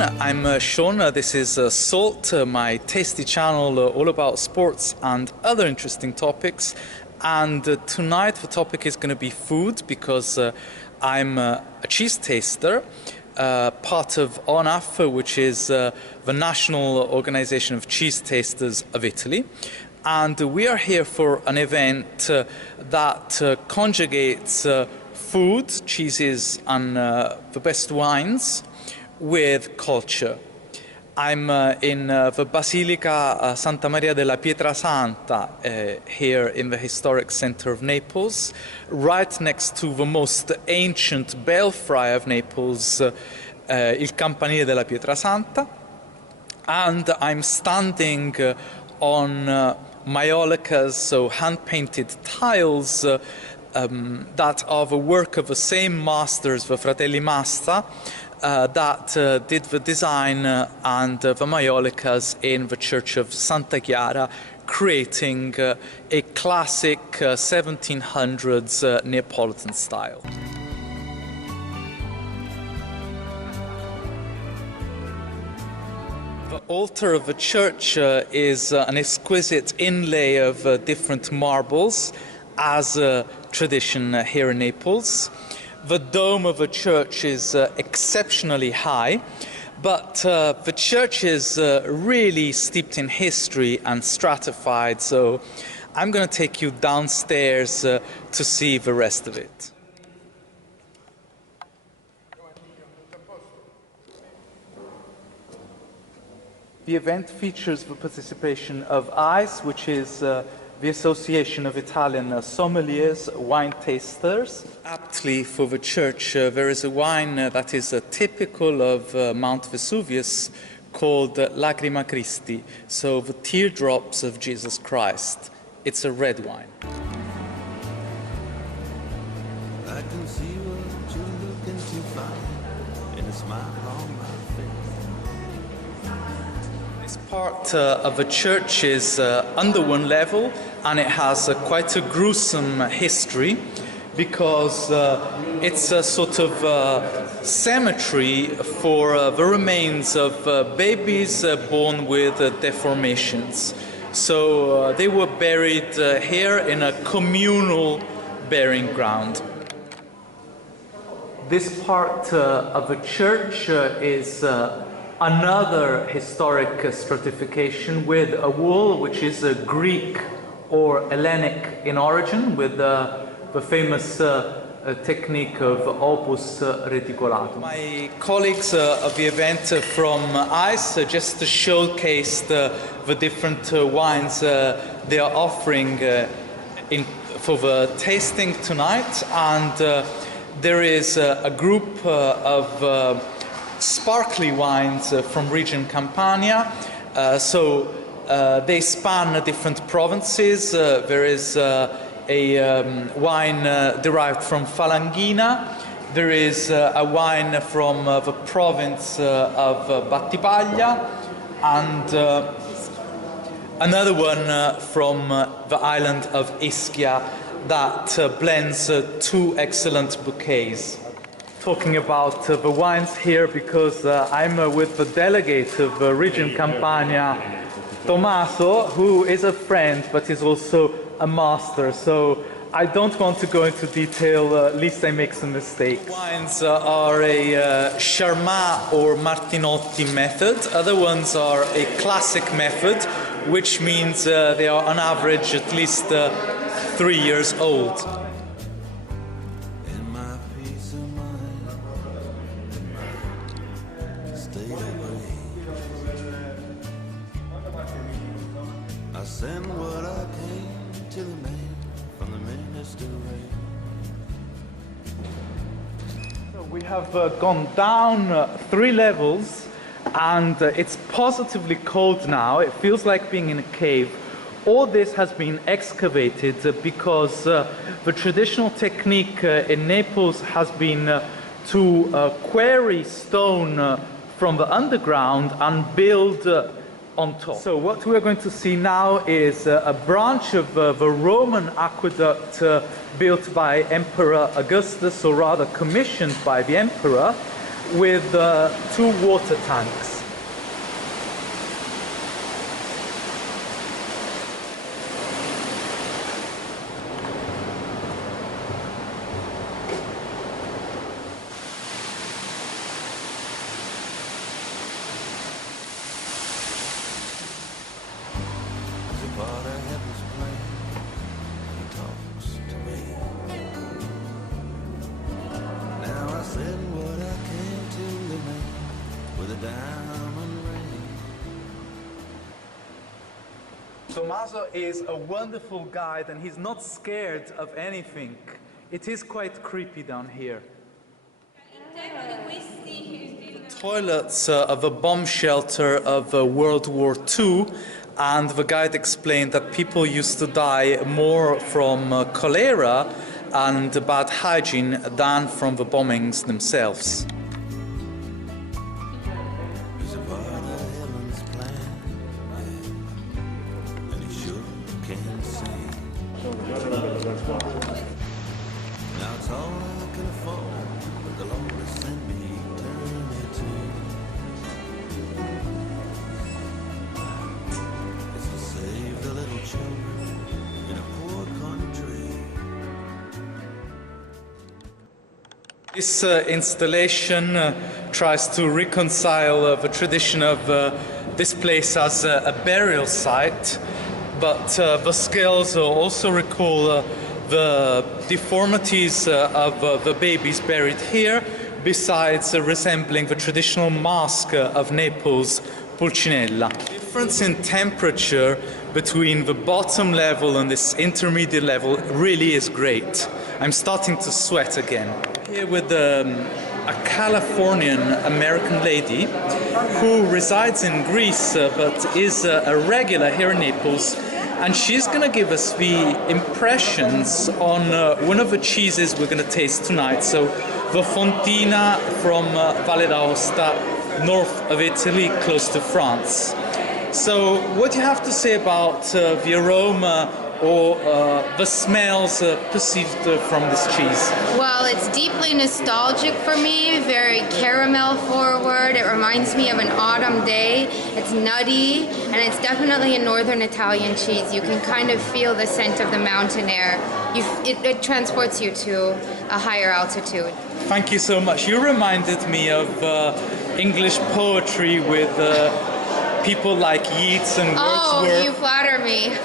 everyone, I'm Sean, this is Salt, my tasty channel all about sports and other interesting topics. And tonight the topic is going to be food, because I'm a cheese taster, part of ONAF, which is the National Organization of Cheese Tasters of Italy. And we are here for an event that conjugates food, cheeses and the best wines with culture. I'm in the Basilica Santa Maria della Pietrasanta here in the historic center of Naples, right next to the most ancient bellfry of Naples, il Campanile della Pietrasanta. And I'm standing on maiolicas, so hand-painted tiles that are the work of the same masters, the Fratelli Masta, that did the design and the maiolicas in the Church of Santa Chiara, creating a classic 1700s Neapolitan style. The altar of the church is an exquisite inlay of different marbles, as a tradition here in Naples. The dome of the church is exceptionally high, but the church is really steeped in history and stratified, so I'm going to take you downstairs to see the rest of it. The event features the participation of ICE, which is the Association of Italian Sommeliers, Wine Tasters. Aptly for the church, there is a wine that is typical of Mount Vesuvius called Lacrima Christi, so the teardrops of Jesus Christ. It's a red wine. I can see what you're looking to find in a smile on my face. This part of the church is under one level, and it has quite a gruesome history, because it's a sort of cemetery for the remains of babies born with deformations. So they were buried here in a communal burying ground. This part of the church is another historic stratification, with a wall which is Greek or Hellenic in origin, with the famous technique of opus reticulatum. My colleagues of the event from ICE just showcased the different wines they are offering for the tasting tonight, and there is a group of sparkly wines from region Campania. They span different provinces. There is a wine derived from Falanghina. There is a wine from the province of Battipaglia, and another one from the island of Ischia that blends two excellent bouquets. Talking about the wines here, because I'm with the delegate of region Campania, Tommaso, who is a friend but is also a master, so I don't want to go into detail lest I make some mistakes. Wines are a Charmat or Martinotti method. Other ones are a classic method, which means they are on average at least 3 years old. I send what I can to the man from the minister. So we have gone down 3 levels, and it's positively cold now. It feels like being in a cave. All this has been excavated because the traditional technique in Naples has been to quarry stone from the underground and build on top. So what we're going to see now is a branch of the Roman Aqueduct built by Emperor Augustus, or rather commissioned by the Emperor, with 2 water tanks. There's a part of heaven's plan. He talks to me. Now I said what I can to the man with a diamond ring. Tommaso is a wonderful guide and he's not scared of anything. It is quite creepy down here. Toilets of a bomb shelter of World War II, and the guide explained that people used to die more from cholera and bad hygiene than from the bombings themselves. There's a part of heaven's plan, yeah, and he sure can see. Now it's all I can afford, but the Lord has sent me eternity. It's to save the little children in a poor country. This installation tries to reconcile the tradition of this place as a burial site, but the scales also recall the deformities of the babies buried here, besides resembling the traditional mask of Naples, Pulcinella. The difference in temperature between the bottom level and this intermediate level really is great. I'm starting to sweat again. Here with a Californian American lady who resides in Greece but is a regular here in Naples, and she's going to give us the impressions on one of the cheeses we're going to taste tonight. So the Fontina from Valle d'Aosta, north of Italy, close to France. So what do you have to say about the aroma or the smells perceived from this cheese? Well, it's deeply nostalgic for me, very caramel forward. It reminds me of an autumn day. It's nutty, and it's definitely a northern Italian cheese. You can kind of feel the scent of the mountain air. It transports you to a higher altitude. Thank you so much. You reminded me of English poetry with people like Yeats and Wordsworth. Oh, you flatter me.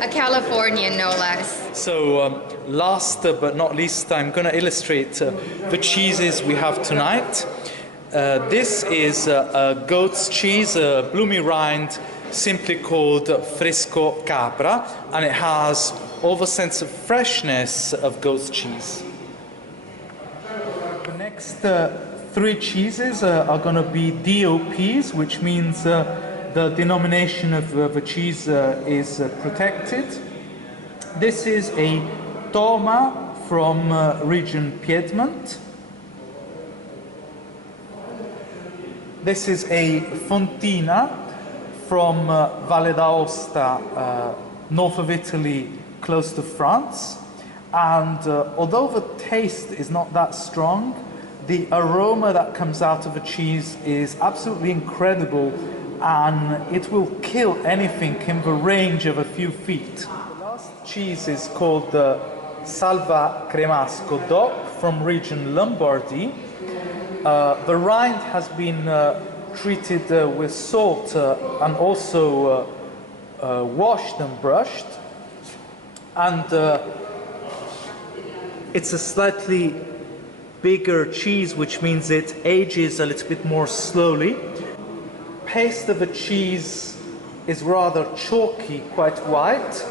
A Californian, no less. So last but not least, I'm going to illustrate the cheeses we have tonight. This is a goat's cheese, a bloomy rind, simply called Fresco Capra, and it has all the sense of freshness of goat's cheese. The next 3 cheeses are going to be DOPs, which means the denomination of the cheese is protected. This is a Toma from region Piedmont. This is a Fontina from Valle d'Aosta, north of Italy, close to France. And although the taste is not that strong, the aroma that comes out of the cheese is absolutely incredible, and it will kill anything in the range of a few feet. The last cheese is called Salva Cremasco DOP from region Lombardy. The rind has been treated with salt and also washed and brushed, and it's a slightly bigger cheese, which means it ages a little bit more slowly. Paste of the cheese is rather chalky, quite white.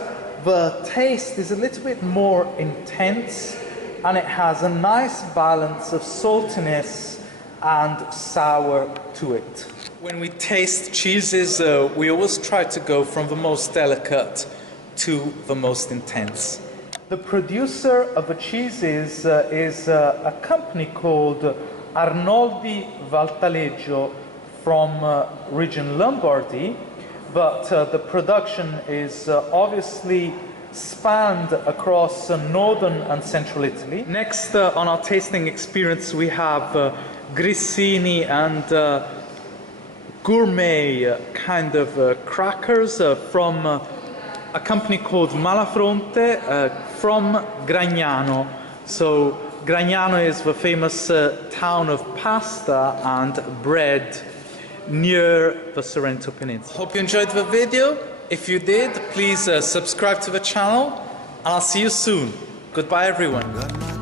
The taste is a little bit more intense, and it has a nice balance of saltiness and sour to it. When we taste cheeses, we always try to go from the most delicate to the most intense. The producer of the cheeses is a company called Arnoldi Valtaleggio from region Lombardy, but the production is obviously spanned across northern and central Italy. Next on our tasting experience, we have grissini and gourmet kind of crackers from a company called Malafronte from Gragnano. So Gragnano is the famous town of pasta and bread near the Sorrento Peninsula. Hope you enjoyed the video. If you did, please subscribe to the channel, and I'll see you soon. Goodbye, everyone.